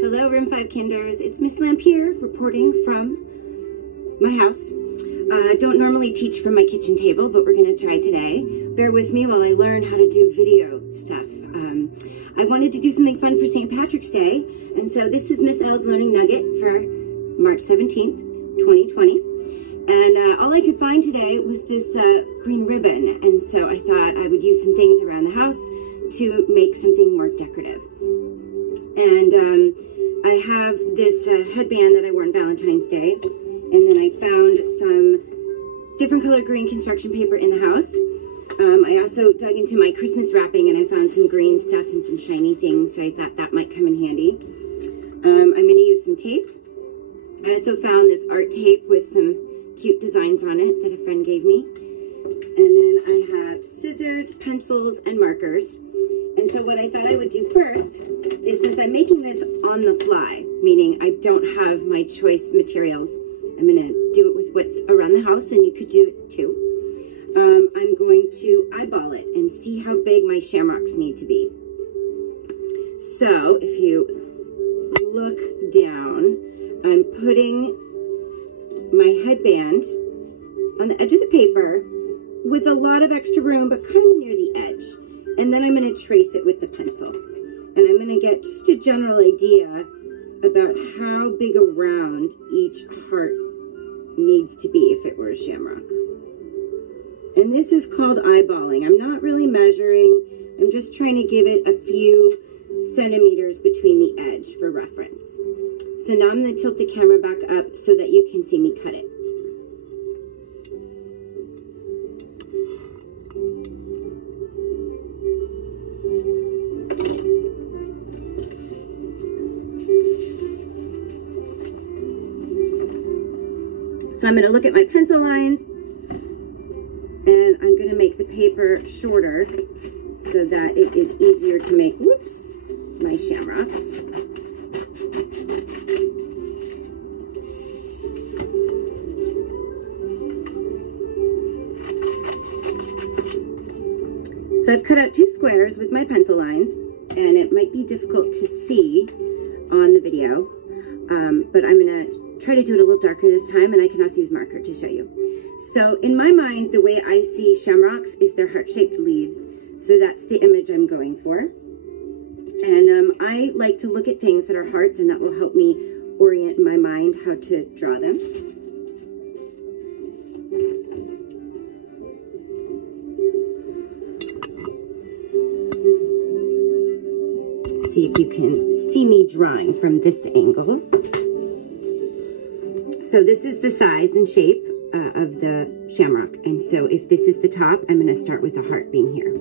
Hello, Room 5 Kinders. It's Miss Lamp here, reporting from my house. I don't normally teach from my kitchen table, but we're going to try today. Bear with me while I learn how to do video stuff. I wanted to do something fun for St. Patrick's Day, and so this is Miss L's Learning Nugget for March 17th, 2020. And all I could find today was this green ribbon, and so I thought I would use some things around the house to make something more decorative. And I have this headband that I wore on Valentine's Day, and then I found some different color green construction paper in the house. I also dug into my Christmas wrapping and I found some green stuff and some shiny things, so I thought that might come in handy. I'm going to use some tape. I also found this art tape with some cute designs on it that a friend gave me. And then I have scissors, pencils, and markers. And so what I thought I would do first is, since I'm making this on the fly, meaning I don't have my choice materials, I'm going to do it with what's around the house, and you could do it too. I'm going to eyeball it and see how big my shamrocks need to be. So if you look down, I'm putting my headband on the edge of the paper with a lot of extra room, but kind of near the edge. And then I'm going to trace it with the pencil. And I'm going to get just a general idea about how big around each heart needs to be if it were a shamrock. And this is called eyeballing. I'm not really measuring. I'm just trying to give it a few centimeters between the edge for reference. So now I'm going to tilt the camera back up so that you can see me cut it. So I'm going to look at my pencil lines, and I'm going to make the paper shorter so that it is easier to make, whoops, my shamrocks. So I've cut out 2 squares with my pencil lines, and it might be difficult to see on the video, but I'm going to try to do it a little darker this time, and I can also use marker to show you. So in my mind, the way I see shamrocks is they're heart-shaped leaves, so that's the image I'm going for. And I like to look at things that are hearts, and that will help me orient my mind how to draw them. See if you can see me drawing from this angle. So this is the size and shape of the shamrock. And so if this is the top, I'm going to start with the heart being here.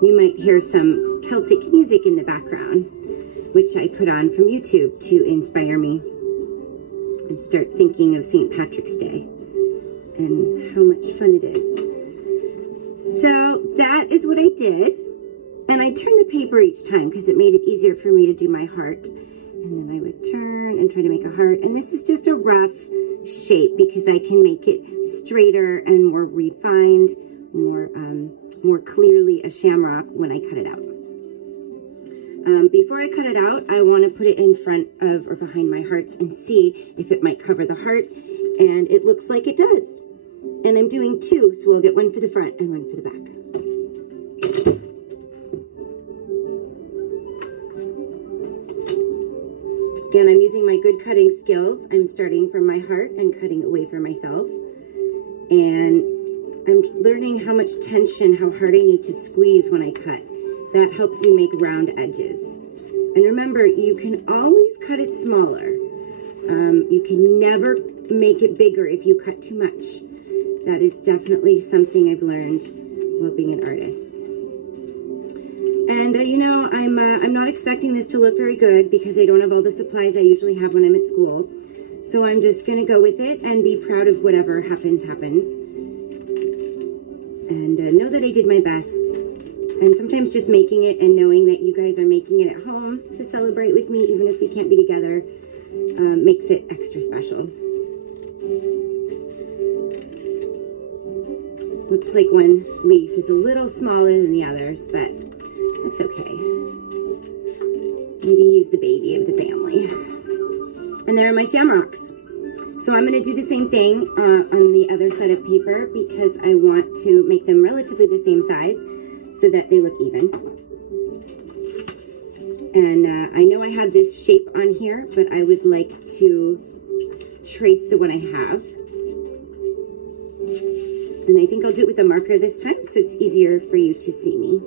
You might hear some Celtic music in the background, which I put on from YouTube to inspire me and start thinking of St. Patrick's Day and how much fun it is. So that is what I did. And I turned the paper each time because it made it easier for me to do my heart. And then I would turn and try to make a heart. And this is just a rough shape because I can make it straighter and more refined, more clearly a shamrock when I cut it out. Before I cut it out, I want to put it in front of or behind my hearts and see if it might cover the heart, and it looks like it does. And I'm doing 2, so I'll get one for the front and one for the back. Again, I'm using my good cutting skills. I'm starting from my heart and cutting away from myself. And I'm learning how much tension, how hard I need to squeeze when I cut. That helps you make round edges. And remember, you can always cut it smaller. You can never make it bigger if you cut too much. That is definitely something I've learned while being an artist. And you know, I'm not expecting this to look very good because I don't have all the supplies I usually have when I'm at school. So I'm just gonna go with it and be proud of whatever happens, happens. And know that I did my best. And sometimes just making it and knowing that you guys are making it at home to celebrate with me, even if we can't be together, makes it extra special. Looks like one leaf is a little smaller than the others, but that's okay. Maybe he's the baby of the family. And there are my shamrocks. So I'm going to do the same thing on the other side of paper because I want to make them relatively the same size so that they look even. And I know I have this shape on here, but I would like to trace the one I have. And I think I'll do it with a marker this time so it's easier for you to see me.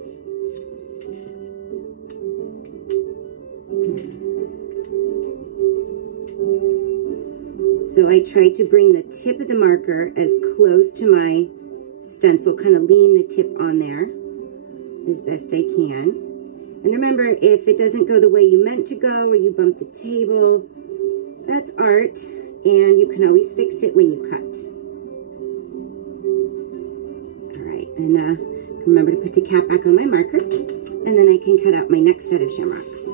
So I try to bring the tip of the marker as close to my stencil, kind of lean the tip on there as best I can. And remember, if it doesn't go the way you meant to go or you bump the table, that's art, and you can always fix it when you cut. All right, and remember to put the cap back on my marker, and then I can cut out my next set of shamrocks.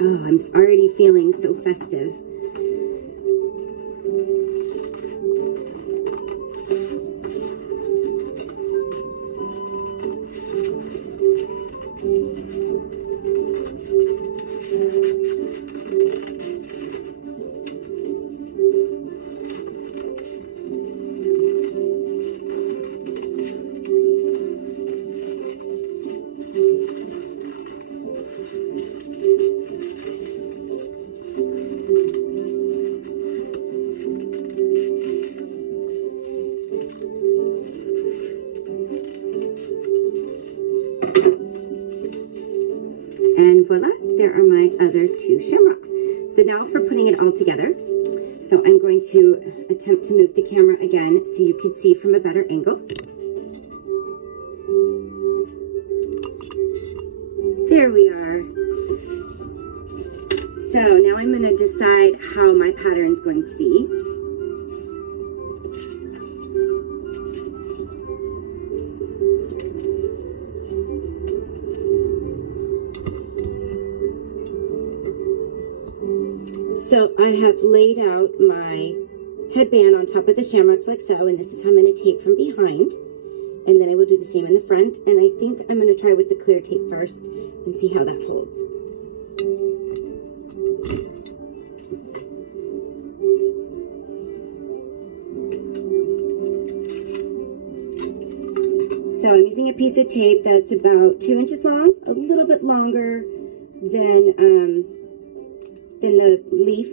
Oh, I'm already feeling so festive. And voila, there are my other two shamrocks. So now for putting it all together. So I'm going to attempt to move the camera again so you can see from a better angle. There we are. So now I'm going to decide how my pattern is going to be. So I have laid out my headband on top of the shamrocks like so, and this is how I'm going to tape from behind. And then I will do the same in the front, and I think I'm going to try with the clear tape first and see how that holds. So I'm using a piece of tape that's about 2 inches long, a little bit longer than the leaf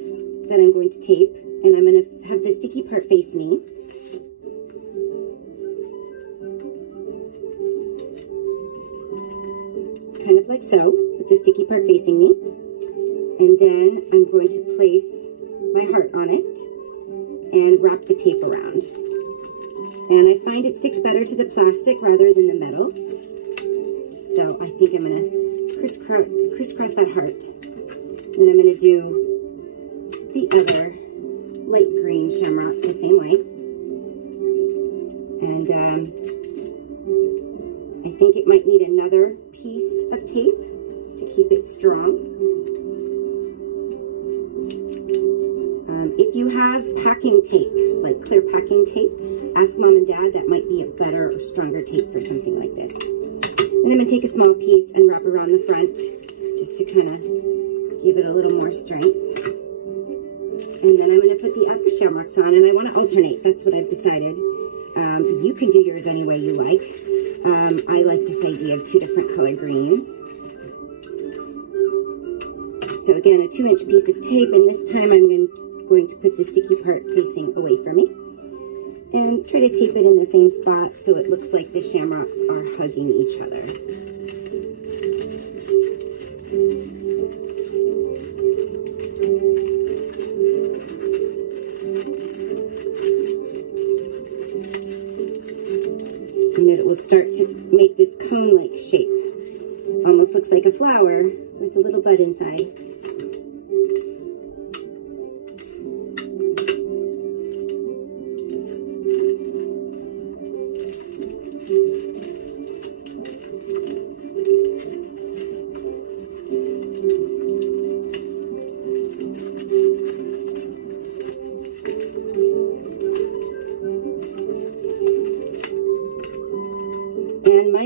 that I'm going to tape, and I'm going to have the sticky part face me. Kind of like so, with the sticky part facing me. And then I'm going to place my heart on it and wrap the tape around. And I find it sticks better to the plastic rather than the metal. So I think I'm going to crisscross that heart. Then I'm going to do the other light green shamrock the same way. And I think it might need another piece of tape to keep it strong. If you have packing tape, like clear packing tape, ask Mom and Dad. That might be a better or stronger tape for something like this. Then I'm going to take a small piece and wrap around the front just to kind of give it a little more strength. And then I'm going to put the other shamrocks on, and I want to alternate. That's what I've decided. You can do yours any way you like. I like this idea of 2 different color greens. So again, a 2-inch piece of tape, and this time I'm going to put the sticky part facing away from me. And try to tape it in the same spot so it looks like the shamrocks are hugging each other. And it will start to make this cone-like shape. Almost looks like a flower with a little bud inside.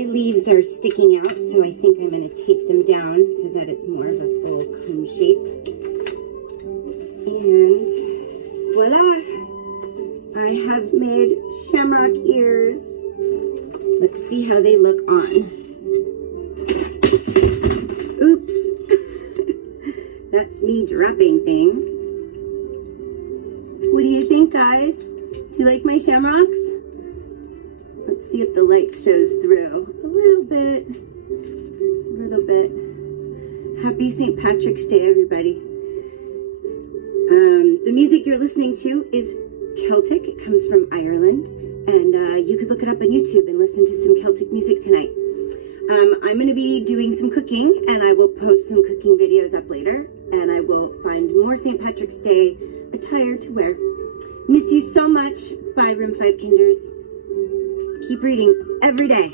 my leaves are sticking out, so I think I'm going to tape them down so that it's more of a full cone shape. And voila! I have made shamrock ears. Let's see how they look on. Oops! That's me dropping things. What do you think, guys? Do you like my shamrocks? Let's see if the light shows through. A little bit. A little bit. Happy St. Patrick's Day, everybody. The music you're listening to is Celtic. It comes from Ireland. And you could look it up on YouTube and listen to some Celtic music tonight. I'm going to be doing some cooking, and I will post some cooking videos up later. And I will find more St. Patrick's Day attire to wear. Miss you so much. Bye, Room 5 Kinders. Keep reading every day.